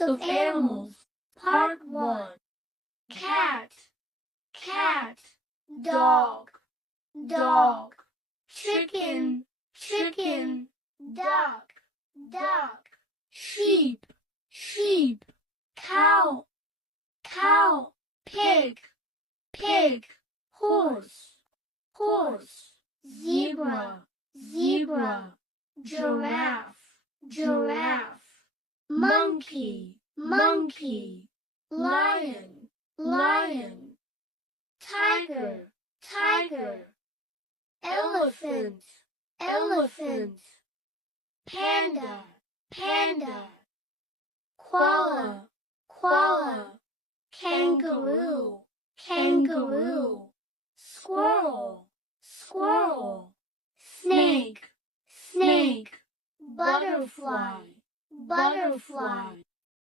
Names of animals. Part 1. Cat, cat. Dog, dog. Chicken, chicken. Duck, duck. Sheep, sheep. Cow, cow. Pig, pig. Horse, horse. Zebra, zebra. Giraffe, giraffe. Monkey, monkey. Lion, lion. Tiger, tiger. Elephant, elephant. Panda, panda. Koala, koala. Kangaroo, kangaroo. Squirrel, squirrel. Snake, snake. Butterfly, butterfly.